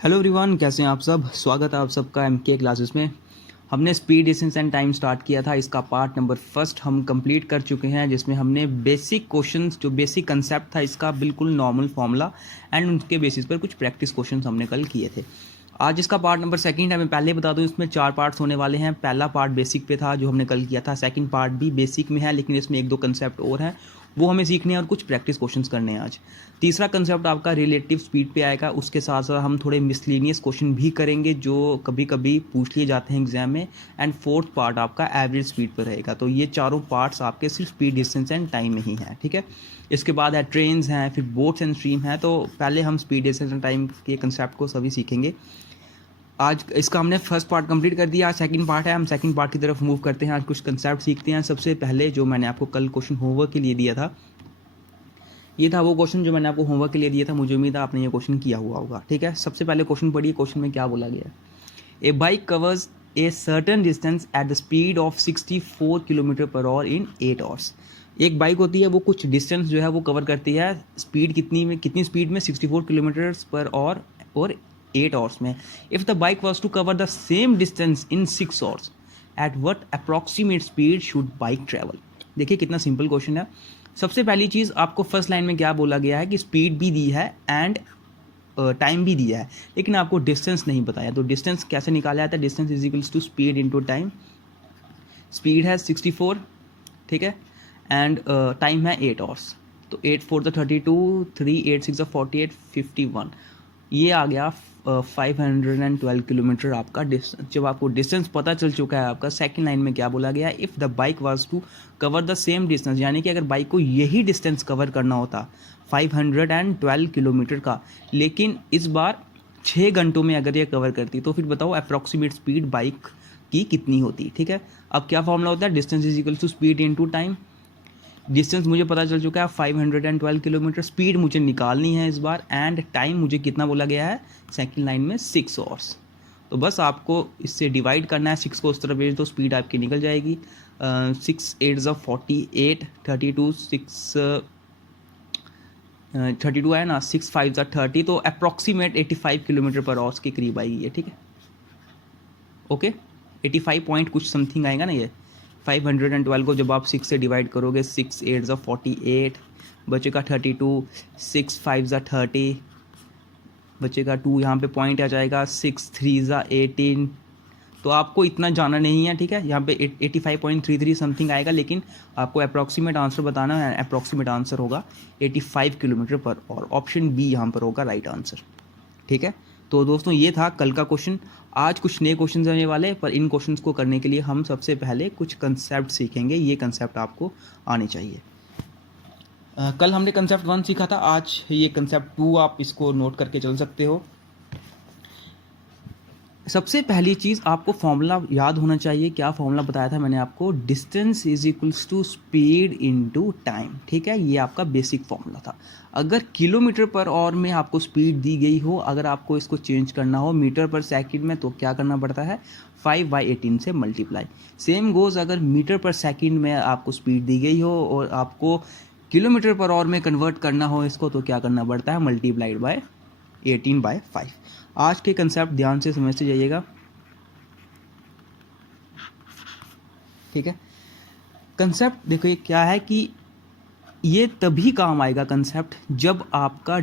Hello everyone, कैसे हैं आप सब। स्वागत है आप सबका एमके क्लासेस में। हमने speed, distance and time start किया था। इसका पार्ट नंबर फर्स्ट हम कंप्लीट कर चुके हैं, जिसमें हमने बेसिक क्वेश्चंस, जो बेसिक कंसेप्ट था इसका, बिल्कुल नॉर्मल फॉर्मूला एंड उनके बेसिस पर कुछ प्रैक्टिस क्वेश्चंस हमने कल किए थे। आज इसका पार्ट नंबर सेकंड है। मैं पहले बता दूं, इसमें 4 पार्ट्स होने वाले हैं। पहला पार्ट बेसिक पे था जो हमने कल किया था। सेकंड पार्ट भी बेसिक में है, लेकिन इसमें 1-2 कंसेप्ट और हैं, वो हमें सीखने हैं और कुछ प्रैक्टिस क्वेश्चंस करने हैं आज। तीसरा कंसेप्ट आपका रिलेटिव स्पीड पे आएगा। उसके साथ साथ हम थोड़े मिसलेनियस क्वेश्चन भी करेंगे जो कभी कभी पूछ लिए जाते हैं एग्जाम में। एंड फोर्थ पार्ट आपका एवरेज स्पीड पर रहेगा। तो ये चारों पार्ट्स आपके सिर्फ स्पीड, डिस्टेंस एंड टाइम में ही हैं, ठीक है। इसके बाद है ट्रेन्स हैं, फिर बोट्स एंड स्ट्रीम है। तो पहले हम स्पीड, डिस्टेंस एंड टाइम के कंसेप्ट को सभी सीखेंगे। आज इसका हमने फर्स्ट पार्ट कंप्लीट कर दिया। आज सेकंड पार्ट है, हम सेकंड पार्ट की तरफ मूव करते हैं। आज कुछ कंसेप्ट सीखते हैं। सबसे पहले जो मैंने आपको कल क्वेश्चन होमवर्क के लिए दिया था, ये था वो क्वेश्चन जो मैंने आपको होमवर्क के लिए दिया था। मुझे उम्मीद है आपने ये क्वेश्चन किया हुआ होगा, ठीक है। सबसे पहले क्वेश्चन पढ़िए। क्वेश्चन में क्या बोला गया है। A bike covers a certain distance at the speed of 64 kilometre per hour in 8 hours. एक बाइक होती है, वो कुछ डिस्टेंस जो है वो कवर करती है। स्पीड कितनी स्पीड में? 64 किलोमीटर पर आवर और 8 आवर्स में। If the bike was to cover the same distance in 6 hours, at what approximate speed should bike travel. देखिए कितना सिंपल क्वेश्चन है। सबसे पहली चीज़, आपको फर्स्ट लाइन में क्या बोला गया है कि स्पीड भी दी है एंड टाइम भी दिया है, लेकिन आपको डिस्टेंस नहीं बताया। तो डिस्टेंस कैसे निकाला जाता है? Distance is equals to speed into time. Speed है 64, ठीक है, एंड टाइम है 8 आवर्स। तो 8 4 द 32, 3 8 6 द 48, 51। ये आ गया 512 किलोमीटर आपका डिस्टेंस। जब आपको डिस्टेंस पता चल चुका है आपका, सेकंड लाइन में क्या बोला गया है? If the bike was to cover the same distance, यानी कि अगर बाइक को यही डिस्टेंस कवर करना होता 512 किलोमीटर का, लेकिन इस बार 6 घंटों में अगर ये कवर करती, तो फिर बताओ अप्रॉक्सीमेट स्पीड बाइक की कितनी होती, ठीक है। अब क्या फॉर्मूला होता है? Distance is equal to speed into time. Distance मुझे पता चल चुका है 512 किलोमीटर। स्पीड मुझे निकालनी है इस बार, एंड टाइम मुझे कितना बोला गया है सेकंड लाइन में? 6 आवर्स। तो बस आपको इससे डिवाइड करना है, 6 को उस तरफ भेज दो, स्पीड आपकी निकल जाएगी। 6 8 48, 32, 32 है ना, 6 5 30, तो अप्रॉक्सीमेट 85 किलोमीटर पर आवर्स के करीब आएगी ये, ठीक है। ओके, 85 पॉइंट कुछ समथिंग आएगा ना ये। 512 को जब आप 6 से डिवाइड करोगे, 6 8 48, बचेगा 32, 6 5 30, बचेगा 2, यहाँ पे पॉइंट आ जाएगा, 6 3 18। तो आपको इतना जाना नहीं है, ठीक है। यहाँ पे 85.33 समथिंग आएगा, लेकिन आपको अप्रॉक्सीमेट आंसर बताना है। अप्रॉक्सीमेट आंसर होगा 85 किलोमीटर पर, और ऑप्शन बी यहाँ पर होगा राइट आंसर, ठीक है। तो दोस्तों ये था कल का क्वेश्चन। आज कुछ नए क्वेश्चन आने वाले, पर इन क्वेश्चंस को करने के लिए हम सबसे पहले कुछ कंसेप्ट सीखेंगे। ये कंसेप्ट आपको आने चाहिए। कल हमने कंसेप्ट 1 सीखा था, आज ये कंसेप्ट 2, आप इसको नोट करके चल सकते हो। सबसे पहली चीज़ आपको फॉर्मूला याद होना चाहिए। क्या फॉर्मूला बताया था मैंने आपको? Distance is equals to speed into time, ठीक है। ये आपका बेसिक फॉर्मूला था। अगर किलोमीटर पर आवर में आपको स्पीड दी गई हो, अगर आपको इसको चेंज करना हो मीटर पर सेकंड में, तो क्या करना पड़ता है? 5/18 से मल्टीप्लाई। सेम गोज़ अगर मीटर पर सेकंड में आपको स्पीड दी गई हो और आपको किलोमीटर पर आवर में कन्वर्ट करना हो इसको, तो क्या करना पड़ता है? Multiplied by 18/5। आज के कंसेप्ट ध्यान से समझते जाइएगा, ठीक है। कंसेप्ट देखो क्या है कि ये तभी काम आएगा कंसेप्ट जब आपका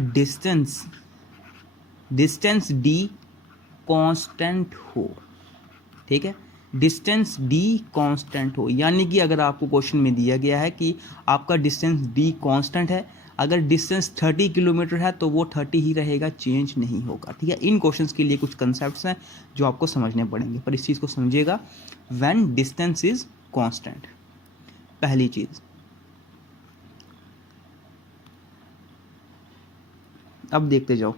डिस्टेंस डी कांस्टेंट हो, ठीक है। डिस्टेंस डी कांस्टेंट हो, यानी कि अगर आपको क्वेश्चन में दिया गया है कि आपका डिस्टेंस डी कांस्टेंट है, अगर डिस्टेंस 30 किलोमीटर है तो वो 30 ही रहेगा, चेंज नहीं होगा, ठीक है। इन क्वेश्चंस के लिए कुछ कंसेप्ट्स हैं जो आपको समझने पड़ेंगे, पर इस चीज़ को समझिएगा। व्हेन डिस्टेंस इज कांस्टेंट, पहली चीज़। अब देखते जाओ,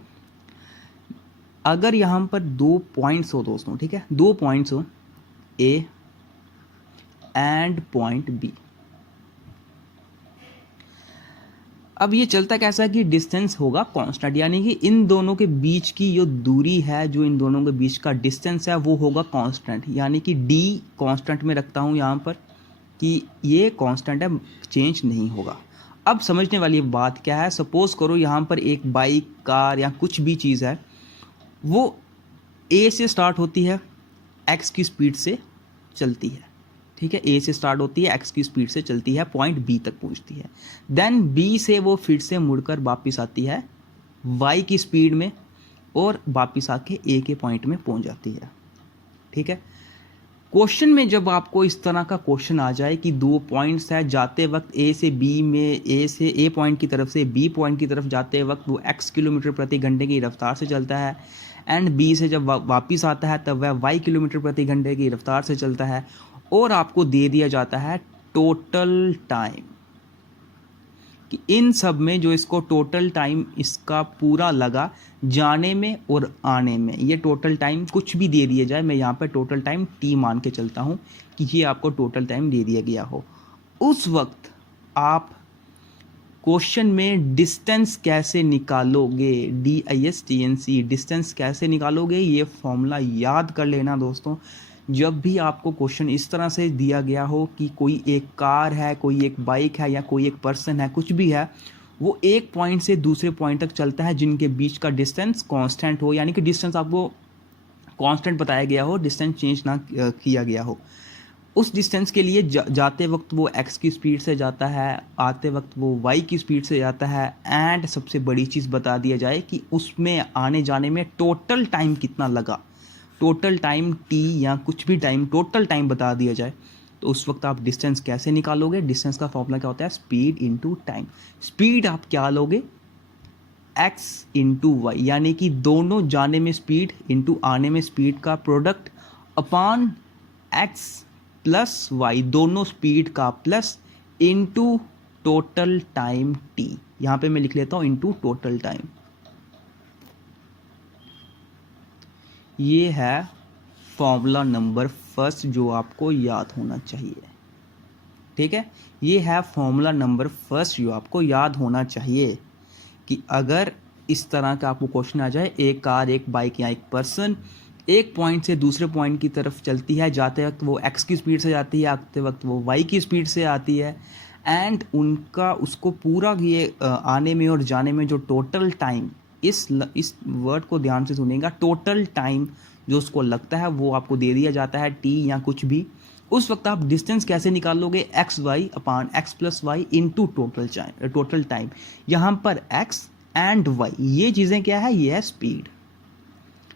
अगर यहाँ पर 2 पॉइंट्स हो दोस्तों, ठीक है, 2 पॉइंट्स हो, ए एंड पॉइंट बी। अब ये चलता कैसा कि डिस्टेंस होगा कांस्टेंट, यानी कि इन दोनों के बीच की जो दूरी है, जो इन दोनों के बीच का डिस्टेंस है, वो होगा कांस्टेंट। यानी कि डी कांस्टेंट में रखता हूँ यहाँ पर कि ये कांस्टेंट है, चेंज नहीं होगा। अब समझने वाली बात क्या है? सपोज करो यहाँ पर एक बाइक, कार या कुछ भी चीज़ है, वो ए से स्टार्ट होती है, एक्स की स्पीड से चलती है, ठीक है। ए से स्टार्ट होती है, एक्स की स्पीड से चलती है, पॉइंट बी तक पहुंचती है। देन बी से वो फिर से मुड़कर वापस आती है वाई की स्पीड में और वापस आके ए के पॉइंट में पहुंच जाती है, ठीक है। क्वेश्चन में जब आपको इस तरह का क्वेश्चन आ जाए कि दो पॉइंट्स है, जाते वक्त ए से बी में, ए पॉइंट की तरफ से बी पॉइंट की तरफ जाते वक्त वो x किलोमीटर प्रति घंटे की रफ्तार से चलता है, एंड बी से जब वापस आता है तब वह y किलोमीटर प्रति घंटे की रफ्तार से चलता है, और आपको दे दिया जाता है टोटल टाइम कि इन सब में जो इसको टोटल टाइम इसका पूरा लगा जाने में और आने में, ये टोटल टाइम कुछ भी दे दिया जाए, मैं यहाँ पर टोटल टाइम t मान के चलता हूँ कि ये आपको टोटल टाइम दे दिया गया हो, उस वक्त आप क्वेश्चन में डिस्टेंस कैसे निकालोगे, DISTNC डिस्टेंस कैसे निकालोगे, ये फॉर्मूला याद कर लेना दोस्तों। जब भी आपको क्वेश्चन इस तरह से दिया गया हो कि कोई एक कार है, कोई एक बाइक है, या कोई एक पर्सन है, कुछ भी है, वो एक पॉइंट से दूसरे पॉइंट तक चलता है जिनके बीच का डिस्टेंस कांस्टेंट हो, यानी कि डिस्टेंस आपको कांस्टेंट बताया गया हो, डिस्टेंस चेंज ना किया गया हो, उस डिस्टेंस के लिए जाते वक्त वो x की स्पीड से जाता है, आते वक्त वो y की स्पीड से जाता है, एंड सबसे बड़ी चीज़ बता दिया जाए कि उसमें आने जाने में टोटल टाइम कितना लगा, टोटल टाइम t या कुछ भी टाइम, टोटल टाइम बता दिया जाए, तो उस वक्त आप डिस्टेंस कैसे निकालोगे। डिस्टेंस का फॉर्मूला क्या होता है, स्पीड इंटू टाइम। स्पीड आप क्या लोगे, x इंटू वाई, यानी कि दोनों जाने में स्पीड इंटू आने में स्पीड का product upon x plus Y, दोनों स्पीड का plus, into total time t। यहां पे मैं लिख लेता हूं इंटू टोटल टाइम। ये है फॉर्मूला नंबर फर्स्ट जो आपको याद होना चाहिए, ठीक है। ये है फॉर्मूला नंबर फर्स्ट जो आपको याद होना चाहिए कि अगर इस तरह का आपको क्वेश्चन आ जाए, एक कार, एक बाइक या एक पर्सन एक पॉइंट से दूसरे पॉइंट की तरफ चलती है, जाते वक्त वो x की स्पीड से जाती है, आते वक्त वो y की स्पीड से आती है, एंड उनका उसको पूरा ये आने में और जाने में जो टोटल टाइम, इस वर्ड को ध्यान से सुनिएगा, टोटल टाइम जो उसको लगता है वो आपको दे दिया जाता है t या कुछ भी। उस वक्त आप डिस्टेंस कैसे निकालोगे, X Y upon X plus Y into total time. यहाँ पर x एंड y ये चीज़ें क्या है, ये है स्पीड।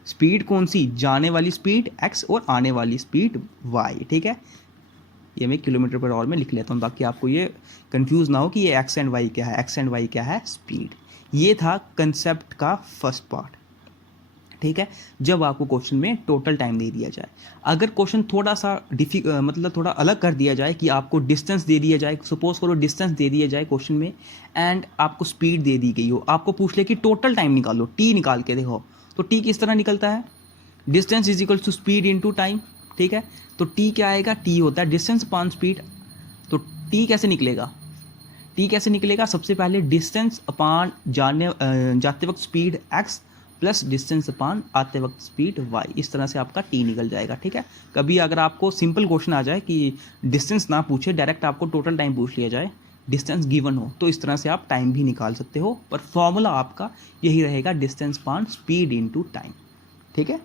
स्पीड कौन सी, जाने वाली स्पीड x और आने वाली स्पीड y, ठीक है। ये मैं किलोमीटर पर आवर में लिख लेता हूँ ताकि आपको ये कंफ्यूज ना हो कि ये x एंड y क्या है, x एंड y क्या है, स्पीड। ये था कंसेप्ट का फर्स्ट पार्ट, ठीक है। जब आपको क्वेश्चन में टोटल टाइम दे दिया जाए, अगर क्वेश्चन थोड़ा सा मतलब थोड़ा अलग कर दिया जाए कि आपको डिस्टेंस दे दिया जाए, सपोज करो डिस्टेंस दे दिया जाए क्वेश्चन में, एंड आपको स्पीड दे दी गई हो, आपको पूछ ले कि टोटल टाइम निकालो, t निकाल के देखो, तो t किस तरह निकलता है, distance is equal to speed into time, ठीक है। तो t क्या आएगा, t होता है डिस्टेंस अपॉन स्पीड। तो t कैसे निकलेगा, t कैसे निकलेगा, सबसे पहले डिस्टेंस अपॉन जाते वक्त speed x plus distance upon आते वक्त स्पीड y, इस तरह से आपका t निकल जाएगा, ठीक है। कभी अगर आपको सिंपल क्वेश्चन आ जाए कि डिस्टेंस ना पूछे, डायरेक्ट आपको टोटल टाइम पूछ लिया जाए, डिस्टेंस गिवन हो, तो इस तरह से आप टाइम भी निकाल सकते हो, पर फॉर्मूला आपका यही रहेगा, distance upon speed into time, ठीक है।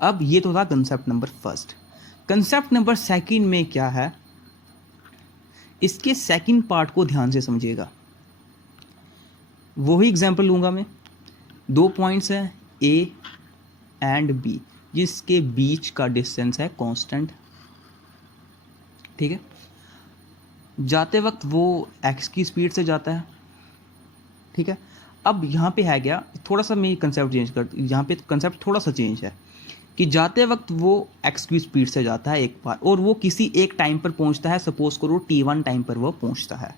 अब ये तो था concept number first. Concept number second में क्या है, इसके सेकंड पार्ट को ध्यान से समझिएगा। वही एग्जांपल लूंगा मैं, दो पॉइंट्स हैं A एंड B जिसके बीच का डिस्टेंस है कांस्टेंट, ठीक है। जाते वक्त वो x की स्पीड से जाता है, ठीक है। अब यहाँ पे है क्या, थोड़ा सा मैं कंसेप्ट चेंज कर, यहाँ पे कंसेप्ट थोड़ा सा चेंज है कि जाते वक्त वो x की स्पीड से जाता है एक बार, और वो किसी एक टाइम पर पहुँचता है, सपोज करो t1 टाइम पर वो पहुँचता है,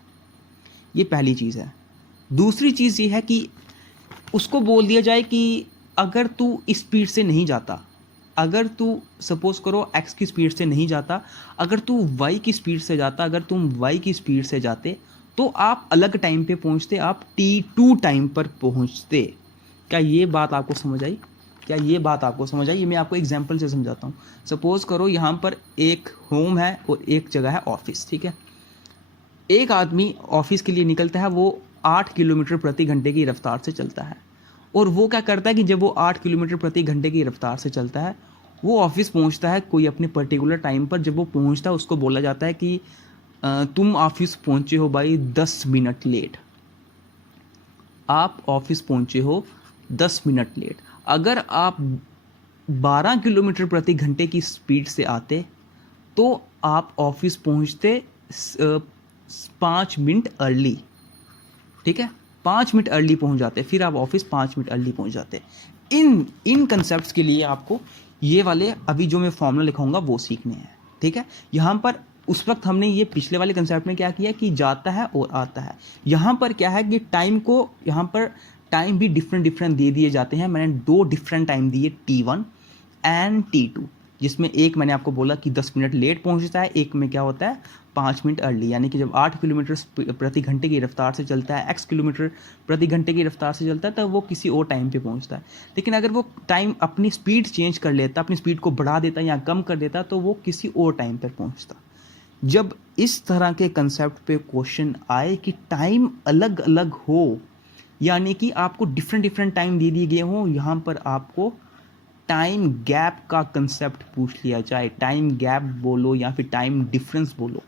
ये पहली चीज़ है। दूसरी चीज़ ये है कि उसको बोल दिया जाए कि अगर तू इस स्पीड से नहीं जाता, अगर तू सपोज करो x की स्पीड से नहीं जाता, अगर तू y की स्पीड से जाता, अगर तुम y की स्पीड से जाते तो आप अलग टाइम पे पहुंचते, आप t2 टाइम पर पहुंचते। क्या ये बात आपको समझ आई, क्या ये बात आपको समझ आई? ये मैं आपको एग्जांपल से समझाता हूँ। सपोज करो यहाँ पर एक होम है और एक जगह है ऑफिस, ठीक है। एक आदमी ऑफिस के लिए निकलता है, वो 8 किलोमीटर प्रति घंटे की रफ्तार से चलता है, और वो क्या करता है कि जब वो 8 किलोमीटर प्रति घंटे की रफ्तार से चलता है, वो ऑफिस पहुंचता है कोई अपने पर्टिकुलर टाइम पर। जब वो पहुंचता है उसको बोला जाता है कि तुम ऑफिस पहुंचे हो भाई 10 मिनट लेट, आप ऑफिस पहुंचे हो 10 मिनट लेट। अगर आप 12 किलोमीटर प्रति घंटे की स्पीड से आते तो आप ऑफिस पहुंचते 5 मिनट अर्ली, ठीक है, 5 मिनट अर्ली पहुंच जाते, फिर आप ऑफिस 5 मिनट अर्ली पहुंच जाते। इन इन कंसेप्ट्स के लिए आपको ये वाले अभी जो मैं फॉर्मूला लिखाऊंगा वो सीखने हैं, ठीक है। यहाँ पर उस वक्त हमने ये पिछले वाले कंसेप्ट में क्या किया कि जाता है और आता है। यहाँ पर क्या है कि टाइम को, यहाँ पर टाइम भी डिफरेंट डिफरेंट दे दिए जाते हैं। मैंने 2 डिफरेंट टाइम दिए, T1 एंड T2, जिसमें एक मैंने आपको बोला कि 10 मिनट लेट पहुंचता है, एक में क्या होता है 5 मिनट अर्ली। यानी कि जब 8 किलोमीटर प्रति घंटे की रफ्तार से चलता है, x किलोमीटर प्रति घंटे की रफ्तार से चलता है, तब वो किसी और टाइम पे पहुंचता है। लेकिन अगर वो टाइम अपनी स्पीड चेंज कर लेता, अपनी स्पीड को बढ़ा देता या कम कर देता, तो वो किसी और टाइम पर पहुंचता। जब इस तरह के कंसेप्ट पे क्वेश्चन आए कि टाइम अलग अलग हो, यानी कि आपको डिफरेंट डिफरेंट टाइम दे दिए गए हों, यहाँ पर आपको टाइम गैप का कंसेप्ट पूछ लिया जाए, टाइम गैप बोलो या फिर टाइम डिफरेंस बोलो,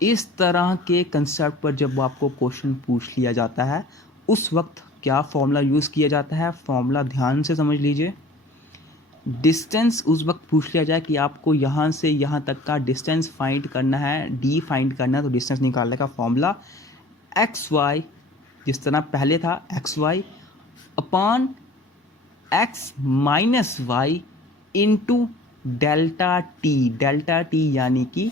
इस तरह के कंसेप्ट पर जब आपको क्वेश्चन पूछ लिया जाता है, उस वक्त क्या फॉर्मूला यूज़ किया जाता है। फॉर्मूला ध्यान से समझ लीजिए। डिस्टेंस उस वक्त पूछ लिया जाए कि आपको यहाँ से यहाँ तक का डिस्टेंस फाइंड करना है, डी फाइंड करना है, तो डिस्टेंस निकालने का फॉर्मूला एक्स वाई, जिस तरह पहले था X Y upon X minus Y into delta T. Delta T यानी कि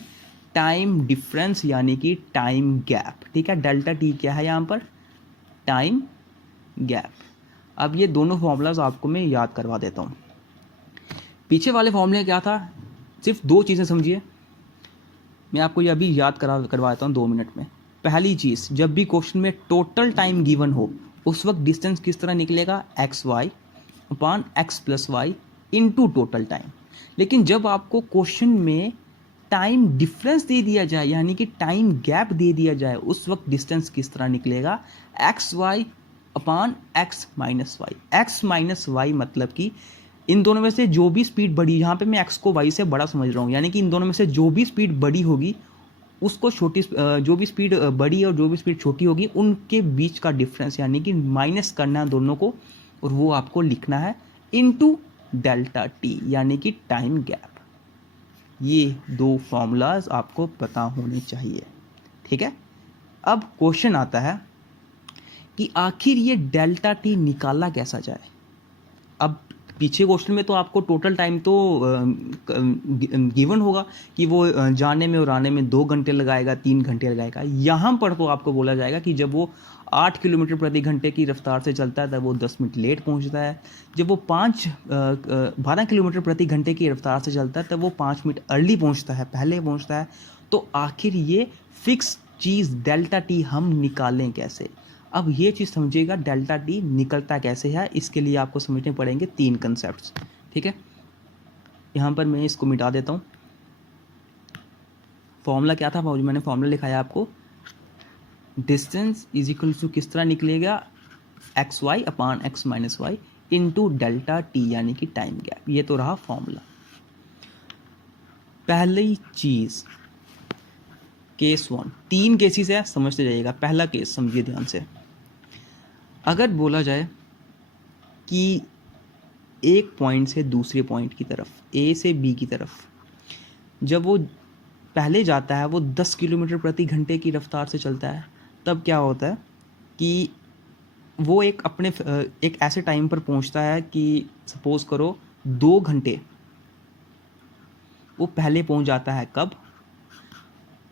टाइम डिफरेंस, यानी कि टाइम गैप, ठीक है। डेल्टा टी क्या है यहाँ पर, टाइम गैप। अब ये दोनों फॉर्मूलाज आपको मैं याद करवा देता हूँ। पीछे वाले फॉर्मूले क्या था, सिर्फ 2 चीज़ें समझिए, मैं आपको ये अभी याद करवा देता हूँ 2 मिनट में। पहली चीज़, जब भी क्वेश्चन में टोटल टाइम गिवन हो, उस वक्त डिस्टेंस किस तरह निकलेगा, X Y upon X plus Y into total time. लेकिन जब आपको क्वेश्चन में टाइम डिफरेंस दे दिया जाए, यानी कि टाइम गैप दे दिया जाए, उस वक्त डिस्टेंस किस तरह निकलेगा, X Y upon X minus Y. X minus Y मतलब कि इन दोनों में से जो भी स्पीड बढ़ी, यहाँ पे मैं एक्स को वाई से बड़ा समझ रहा हूँ, यानी कि इन दोनों में से जो भी स्पीड बड़ी होगी उसको छोटी, जो भी स्पीड बड़ी और जो भी स्पीड छोटी होगी उनके बीच का डिफरेंस, यानी कि माइनस करना है दोनों को, और वो आपको लिखना है इनटू डेल्टा टी, यानी कि टाइम गैप। ये 2 फॉर्मूलाज आपको पता होने चाहिए, ठीक है। अब क्वेश्चन आता है कि आखिर ये डेल्टा टी निकाला कैसा जाए। अब पीछे क्वेश्चन में तो आपको टोटल टाइम तो गिवन होगा कि वो जाने में और आने में 2 घंटे लगाएगा, 3 घंटे लगाएगा। यहाँ पर तो आपको बोला जाएगा कि जब वो 8 किलोमीटर प्रति घंटे की रफ्तार से चलता है तब वो 10 मिनट लेट पहुँचता है। जब वो 12 किलोमीटर प्रति घंटे की रफ्तार से चलता है तब वो 5 मिनट अर्ली पहुँचता है, पहले पहुँचता है। तो आखिर ये फिक्स चीज़ डेल्टा टी हम निकालें कैसे। अब ये चीज़ समझिएगा, डेल्टा टी निकलता कैसे है, इसके लिए आपको समझने पड़ेंगे 3 कंसेप्ट्स, ठीक है। यहाँ पर मैं इसको मिटा देता हूँ। फॉर्मूला क्या था, मैंने फॉर्मूला लिखाया आपको, डिस्टेंस इज इक्वल टू किस तरह निकलेगा, X Y upon X minus Y into delta T, यानी कि टाइम गैप। ये तो रहा फॉर्मूला। पहली चीज़ केस 1, 3 केसेस है, समझते जाइएगा। पहला केस समझिए ध्यान से। अगर बोला जाए कि एक पॉइंट से दूसरे पॉइंट की तरफ, ए से बी की तरफ, जब वो पहले जाता है वो 10 किलोमीटर प्रति घंटे की रफ्तार से चलता है, तब क्या होता है कि वो एक ऐसे टाइम पर पहुंचता है कि सपोज करो 2 घंटे वो पहले पहुंच जाता है। कब,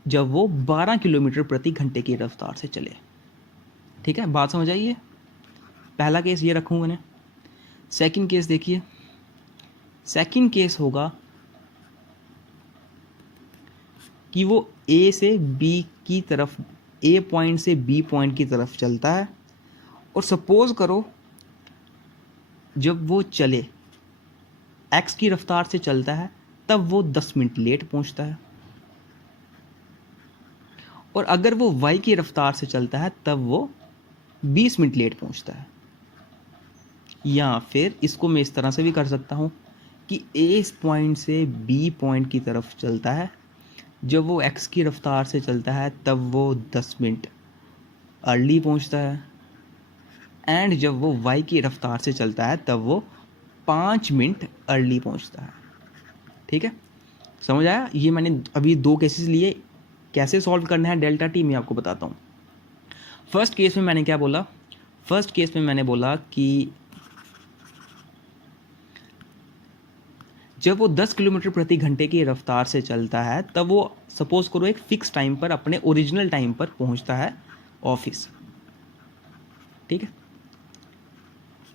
जब वो 12 किलोमीटर प्रति घंटे की रफ्तार से चले, ठीक है। बात समझ आइए। पहला केस ये रखूँ मैंने। सेकंड केस देखिए, सेकंड केस होगा कि वो ए से बी की तरफ, ए पॉइंट से बी पॉइंट की तरफ चलता है, और सपोज करो जब वो चले एक्स की रफ्तार से चलता है तब वो 10 मिनट लेट पहुंचता है, और अगर वो वाई की रफ्तार से चलता है तब वो 20 मिनट लेट पहुंचता है। या फिर इसको मैं इस तरह से भी कर सकता हूँ कि ए पॉइंट से बी पॉइंट की तरफ चलता है, जब वो एक्स की रफ्तार से चलता है तब वो 10 मिनट अर्ली पहुंचता है, एंड जब वो वाई की रफ्तार से चलता है तब वो 5 मिनट अर्ली पहुंचता है। ठीक है, समझ आया? ये मैंने अभी 2 केसेस लिए, कैसे सॉल्व करना है डेल्टा टी मैं आपको बताता हूँ। फर्स्ट केस में मैंने क्या बोला? फर्स्ट केस में मैंने बोला कि जब वो 10 किलोमीटर प्रति घंटे की रफ्तार से चलता है तब वो सपोज करो एक फिक्स टाइम पर, अपने ओरिजिनल टाइम पर पहुंचता है ऑफिस। ठीक है,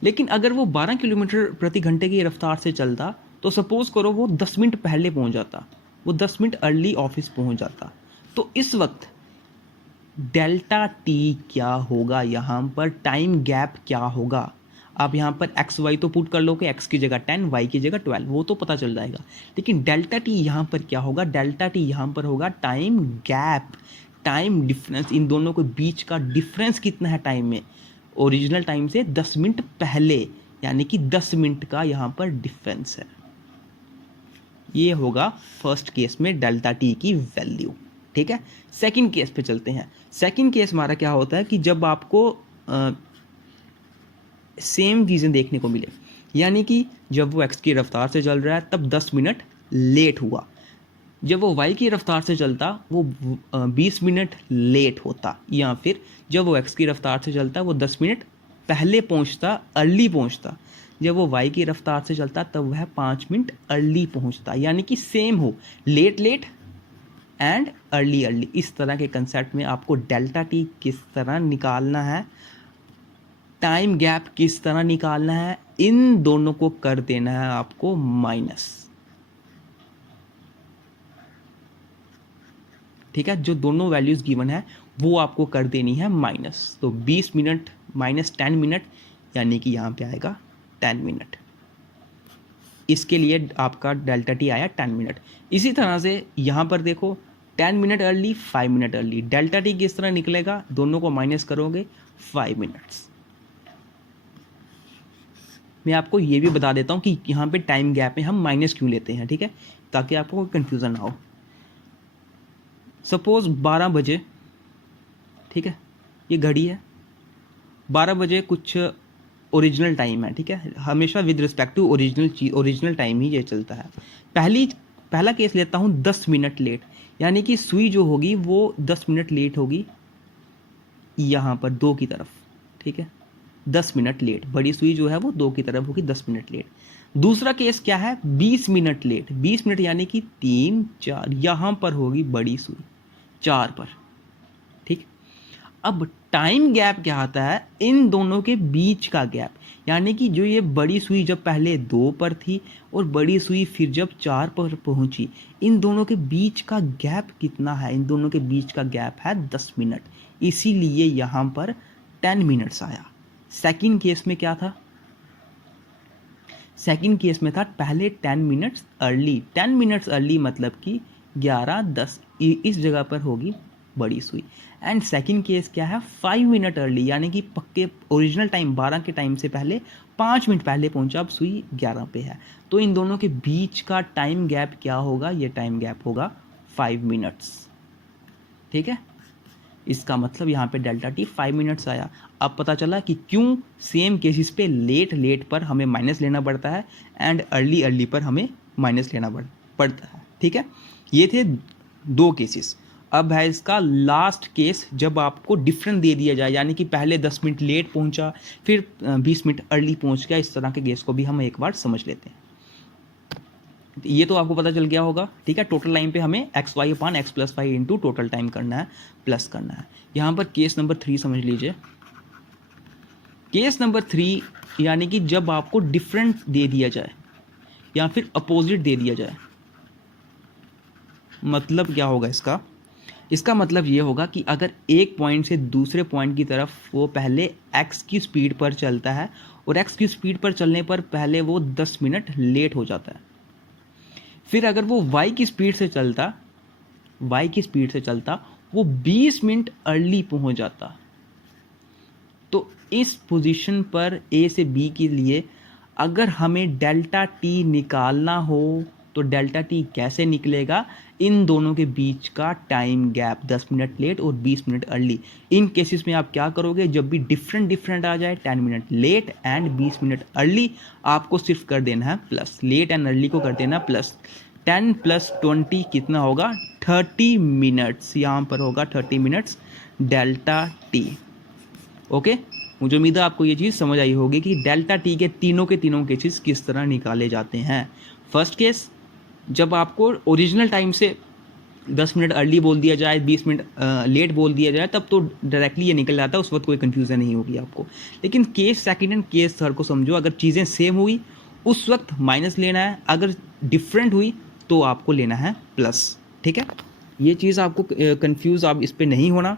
लेकिन अगर वो 12 किलोमीटर प्रति घंटे की रफ्तार से चलता तो सपोज करो वो 10 मिनट पहले पहुंच जाता, वो 10 मिनट अर्ली ऑफिस पहुंच जाता। तो इस वक्त डेल्टा टी क्या होगा, यहाँ पर टाइम गैप क्या होगा? आप यहाँ पर एक्स वाई तो पुट कर लो कि एक्स की जगह 10, वाई की जगह 12, वो तो पता चल जाएगा। लेकिन डेल्टा टी यहाँ पर क्या होगा? डेल्टा टी यहाँ पर होगा टाइम गैप, टाइम डिफरेंस, इन दोनों के बीच का डिफरेंस कितना है टाइम में, ओरिजिनल टाइम से 10 मिनट पहले, यानी कि 10 मिनट का यहाँ पर डिफरेंस है। ये होगा फर्स्ट केस में डेल्टा टी की वैल्यू। ठीक है, सेकंड केस पे चलते हैं। सेकंड केस हमारा क्या होता है कि जब आपको सेम चीज़ें देखने को मिले, यानी कि जब वो एक्स की रफ्तार से चल रहा है तब 10 मिनट लेट हुआ, जब वो वाई की रफ्तार से चलता वो 20 मिनट लेट होता, या फिर जब वो एक्स की रफ्तार से चलता वो 10 मिनट पहले पहुंचता, अर्ली पहुंचता, जब वो वाई की रफ्तार से चलता तब वह 5 मिनट अर्ली पहुंचता, यानी कि सेम हो, late late and early early. इस तरह के कंसेप्ट में आपको डेल्टा टी किस तरह निकालना है, टाइम गैप किस तरह निकालना है, इन दोनों को कर देना है आपको माइनस। ठीक है, जो दोनों वैल्यूज गिवन है वो आपको कर देनी है माइनस। तो 20 मिनट माइनस 10 मिनट, यानी कि यहाँ पे आएगा 10 मिनट। इसके लिए आपका डेल्टा टी आया 10 मिनट। इसी तरह से यहाँ पर देखो 10 minute early, 5 minute early, delta T किस तरह निकलेगा? दोनों को माइनस करोगे 5 मिनट्स। मैं आपको ये भी बता देता हूँ कि यहाँ पे टाइम गैप में हम माइनस क्यों लेते हैं, ठीक है, ताकि आपको कोई कन्फ्यूज़न ना हो। सपोज 12 बजे, ठीक है, ये घड़ी है, 12 बजे कुछ ओरिजिनल टाइम है, ठीक है, हमेशा with respect to original time ही ये चलता है। पहला केस लेता हूँ 10 मिनट लेट, यानी कि सुई जो होगी वो 10 मिनट लेट होगी यहाँ पर 2 की तरफ। ठीक है, 10 मिनट लेट, बड़ी सुई जो है वो 2 की तरफ होगी 10 मिनट लेट। दूसरा केस क्या है? 20 मिनट लेट, 20 मिनट यानी कि 3 4, यहाँ पर होगी बड़ी सुई 4 पर। ठीक, अब टाइम गैप क्या आता है? इन दोनों के बीच का गैप, यानी कि जो ये बड़ी सुई जब पहले 2 पर थी और बड़ी सुई फिर जब 4 पर पहुंची, इन दोनों के बीच का गैप कितना है? इन दोनों के बीच का गैप है 10 मिनट, इसीलिए यहाँ पर 10 मिनट्स आया। सेकंड केस में क्या था? सेकंड केस में था पहले 10 मिनट्स अर्ली, 10 मिनट्स अर्ली मतलब कि 11:10, इस जगह पर होगी बड़ी सुई। एंड सेकंड केस क्या है? 5 मिनट अर्ली, यानी कि पक्के ओरिजिनल टाइम 12 के टाइम से पहले 5 मिनट पहले पहुंचा, अब सुई 11 पे है। तो इन दोनों के बीच का टाइम गैप क्या होगा? ये टाइम गैप होगा 5 मिनट्स। ठीक है, इसका मतलब यहाँ पे डेल्टा टी 5 मिनट्स आया। अब पता चला कि क्यों सेम केसेस पे लेट पर हमें माइनस लेना पड़ता है एंड अर्ली पर हमें माइनस लेना पड़ता है। ठीक है, ये थे 2 केसेस। अब है इसका लास्ट केस, जब आपको डिफरेंट दे दिया जाए, यानी कि पहले 10 मिनट लेट पहुंचा फिर 20 मिनट अर्ली पहुंच गया। इस तरह के केस को भी हम एक बार समझ लेते हैं। ये तो आपको पता चल गया होगा। ठीक है, टोटल टाइम पे हमें xy/x+5 इंटू टोटल टाइम करना है, प्लस करना है। यहाँ पर केस नंबर 3 समझ लीजिए। केस नंबर 3 यानी कि जब आपको डिफरेंट दे दिया जाए या फिर अपोजिट दे दिया जाए। मतलब क्या होगा इसका? इसका मतलब ये होगा कि अगर एक पॉइंट से दूसरे पॉइंट की तरफ वो पहले x की स्पीड पर चलता है और x की स्पीड पर चलने पर पहले वो 10 मिनट लेट हो जाता है, फिर अगर वो y की स्पीड से चलता वो 20 मिनट अर्ली पहुंच जाता। तो इस पोजीशन पर ए से बी के लिए अगर हमें डेल्टा टी निकालना हो तो डेल्टा टी कैसे निकलेगा, इन दोनों के बीच का टाइम गैप 10 मिनट लेट और 20 मिनट अर्ली। इन केसेस में आप क्या करोगे, जब भी डिफरेंट आ जाए 10 minute late and 20 minute early, आपको सिर्फ कर देना है प्लस, लेट एंड अर्ली को कर देना प्लस। 10 + 20 कितना होगा, 30 मिनट्स, यहाँ पर होगा 30 मिनट्स डेल्टा टी। ओके, मुझे उम्मीद है आपको ये चीज़ समझ आई होगी कि डेल्टा टी के तीनों केसेस किस तरह निकाले जाते हैं। फर्स्ट केस, जब आपको ओरिजिनल टाइम से 10 मिनट अर्ली बोल दिया जाए, 20 मिनट लेट बोल दिया जाए, तब तो डायरेक्टली ये निकल जाता है, उस वक्त कोई कन्फ्यूज़न नहीं होगी आपको। लेकिन case second and case third को समझो, अगर चीज़ें सेम हुई उस वक्त माइनस लेना है, अगर डिफरेंट हुई तो आपको लेना है प्लस। ठीक है, ये चीज़ आपको कंफ्यूज आप इस पर नहीं होना।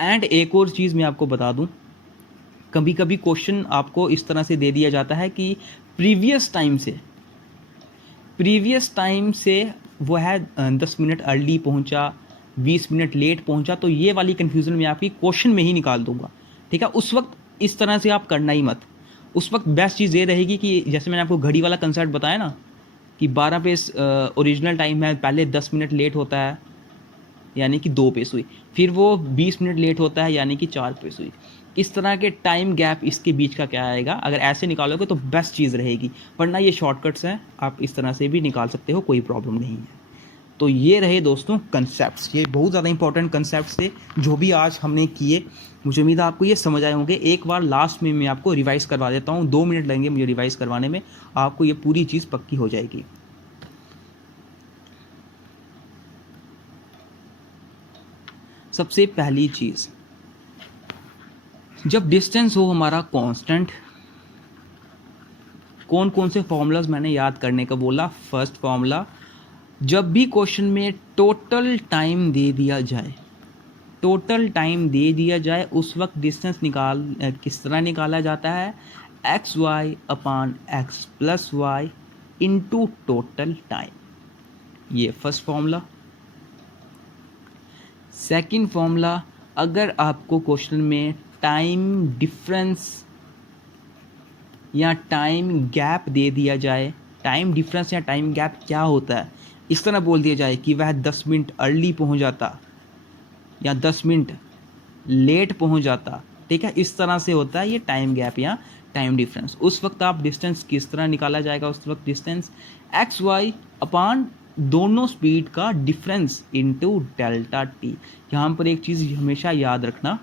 एंड एक और चीज़ मैं आपको बता दूं, कभी कभी क्वेश्चन आपको इस तरह से दे दिया जाता है कि प्रीवियस टाइम से वो है 10 मिनट अर्ली पहुंचा, 20 मिनट लेट पहुंचा, तो ये वाली कन्फ्यूज़न मैं आपकी क्वेश्चन में ही निकाल दूंगा। ठीक है, उस वक्त इस तरह से आप करना ही मत। उस वक्त बेस्ट चीज़ ये रहेगी कि जैसे मैंने आपको घड़ी वाला कंसेप्ट बताया ना कि 12 पेस ओरिजिनल टाइम है, पहले 10 मिनट लेट होता है यानी कि 2 पेस हुई, फिर वो 20 मिनट लेट होता है यानी कि 4 पेस हुई। इस तरह के टाइम गैप इसके बीच का क्या आएगा, अगर ऐसे निकालोगे तो बेस्ट चीज़ रहेगी, वरना ये शॉर्टकट्स हैं, आप इस तरह से भी निकाल सकते हो, कोई प्रॉब्लम नहीं है। तो ये रहे दोस्तों कंसेप्ट्स, ये बहुत ज़्यादा इंपॉर्टेंट कंसेप्ट्स थे जो भी आज हमने किए। मुझे उम्मीद है आपको ये समझ आए होंगे। एक बार लास्ट में मैं आपको रिवाइज़ करवा देता हूँ, 2 मिनट लगेंगे मुझे रिवाइज़ करवाने में, आपको ये पूरी चीज़ पक्की हो जाएगी। सबसे पहली चीज़, जब डिस्टेंस हो हमारा कांस्टेंट, कौन कौन से फॉर्मूलाज मैंने याद करने का बोला। फर्स्ट फॉर्मूला, जब भी क्वेश्चन में टोटल टाइम दे दिया जाए, उस वक्त डिस्टेंस किस तरह निकाला जाता है, xy/x + y into total time. ये फर्स्ट फॉर्मूला। सेकंड फॉर्मूला, अगर आपको क्वेश्चन में टाइम डिफरेंस या टाइम गैप दे दिया जाए, टाइम डिफरेंस या टाइम गैप क्या होता है, इस तरह बोल दिया जाए कि वह 10 मिनट अर्ली पहुंच जाता या 10 मिनट लेट पहुंच जाता, ठीक है, इस तरह से होता है ये टाइम गैप या टाइम डिफरेंस। उस वक्त आप डिस्टेंस किस तरह निकाला जाएगा, उस वक्त डिस्टेंस xy/ दोनों स्पीड का डिफरेंस इनटू डेल्टा टी। यहाँ पर एक चीज़ हमेशा याद रखना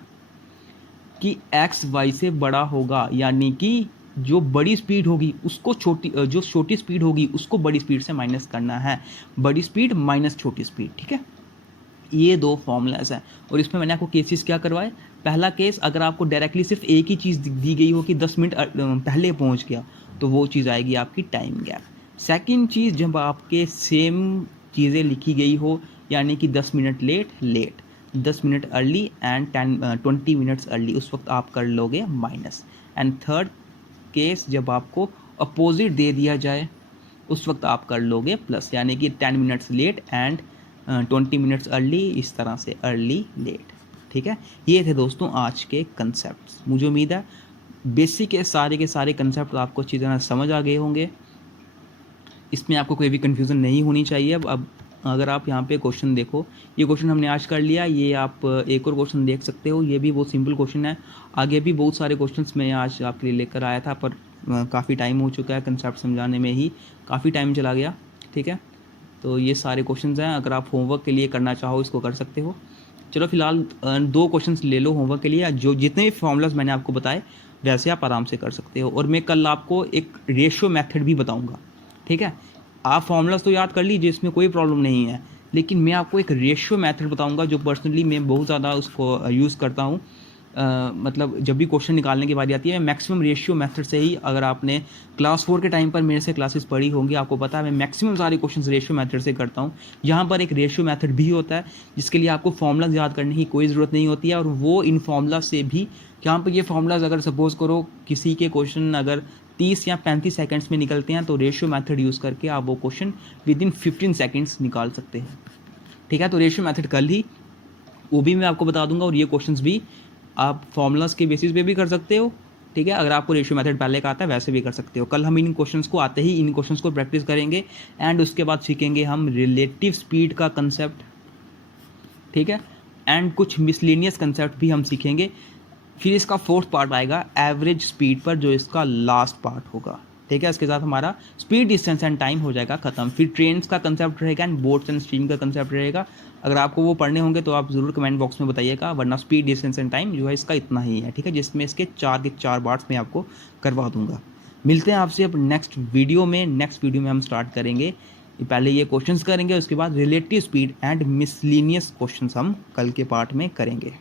कि x y से बड़ा होगा, यानी कि जो बड़ी स्पीड होगी उसको जो छोटी स्पीड होगी उसको बड़ी स्पीड से माइनस करना है, बड़ी स्पीड माइनस छोटी स्पीड। ठीक है, ये 2 फॉर्मूलाज हैं। और इसमें मैंने आपको केसेस क्या करवाए। पहला केस, अगर आपको डायरेक्टली सिर्फ एक ही चीज़ दी गई हो कि 10 मिनट पहले पहुंच गया, तो वो चीज़ आएगी आपकी टाइम गैप। सेकंड चीज़, जब आपके सेम चीज़ें लिखी गई हो, यानी कि 10 minute late 10 minute early and 20 minutes early, उस वक्त आप कर लोगे माइनस। एंड थर्ड केस, जब आपको अपोजिट दे दिया जाए, उस वक्त आप कर लोगे प्लस, यानी कि 10 minutes late and 20 minutes early, इस तरह से अर्ली लेट। ठीक है, ये थे दोस्तों आज के कंसेप्ट। मुझे उम्मीद है बेसिक के सारे कंसेप्ट आपको अच्छी तरह समझ आ गए होंगे, इसमें आपको कोई भी कन्फ्यूज़न नहीं होनी चाहिए। अब अगर आप यहाँ पे क्वेश्चन देखो, ये क्वेश्चन हमने आज कर लिया, ये आप एक और क्वेश्चन देख सकते हो, ये भी बहुत सिंपल क्वेश्चन है। आगे भी बहुत सारे क्वेश्चंस मैं आज आपके लिए लेकर आया था, पर काफ़ी टाइम हो चुका है, कंसेप्ट समझाने में ही काफ़ी टाइम चला गया। ठीक है, तो ये सारे क्वेश्चंस हैं, अगर आप होमवर्क के लिए करना चाहो इसको कर सकते हो। चलो फिलहाल 2 क्वेश्चंस ले लो होमवर्क के लिए, जो जितने भी फॉर्मूलाज मैंने आपको बताए वैसे आप आराम से कर सकते हो। और मैं कल आपको एक रेशियो मेथड भी बताऊँगा। ठीक है, आप फॉर्मूलाज तो याद कर लीजिए, इसमें कोई प्रॉब्लम नहीं है, लेकिन मैं आपको एक रेशियो मेथड बताऊंगा जो पर्सनली मैं बहुत ज़्यादा उसको यूज़ करता हूँ। मतलब जब भी क्वेश्चन निकालने की बारी आती है, मैं मैक्सिमम रेशियो मेथड से ही, अगर आपने क्लास 4 के टाइम पर मेरे से क्लासेस पढ़ी होंगी, आपको पता है मैं मैक्सिमम सारे क्वेश्चंस रेशियो मेथड से करता हूँ। यहाँ पर एक रेशियो मेथड भी होता है जिसके लिए आपको फॉर्मूलाज याद करने की कोई ज़रूरत नहीं होती है, और वो इन फार्मूला से भी, यहाँ पर ये फार्मूलाज अगर सपोज़ करो किसी के क्वेश्चन अगर 30 या 35 सेकंड्स में निकलते हैं, तो रेशियो मेथड यूज़ करके आप वो क्वेश्चन विद इन 15 सेकंड्स निकाल सकते हैं। ठीक है, तो रेशियो मेथड कल ही वो भी मैं आपको बता दूंगा, और ये क्वेश्चंस भी आप फॉर्मूलाज के बेसिस पे भी कर सकते हो, ठीक है। अगर आपको रेशियो मेथड पहले का आता है वैसे भी कर सकते हो। कल हम इन क्वेश्चंस को आते ही इन क्वेश्चंस को प्रैक्टिस करेंगे एंड उसके बाद सीखेंगे हम रिलेटिव स्पीड का कंसेप्ट, ठीक है, एंड कुछ मिसलेनियस कंसेप्ट भी हम सीखेंगे। फिर इसका फोर्थ पार्ट आएगा एवरेज स्पीड पर, जो इसका लास्ट पार्ट होगा, ठीक है। इसके साथ हमारा स्पीड, डिस्टेंस एंड टाइम हो जाएगा खत्म। फिर ट्रेन्स का कंसेप्ट रहेगा एंड बोट्स एंड स्ट्रीम का कंसेप्ट रहेगा। अगर आपको वो पढ़ने होंगे तो आप ज़रूर कमेंट बॉक्स में बताइएगा, वरना स्पीड, डिस्टेंस एंड टाइम जो है इसका इतना ही है, ठीक है, जिसमें इसके 4 के 4 पार्ट्स में आपको करवा दूंगा। मिलते हैं आपसे अब नेक्स्ट वीडियो में। नेक्स्ट वीडियो में हम स्टार्ट करेंगे, पहले ये क्वेश्चंस करेंगे, उसके बाद relative speed and miscellaneous questions हम कल के पार्ट में करेंगे।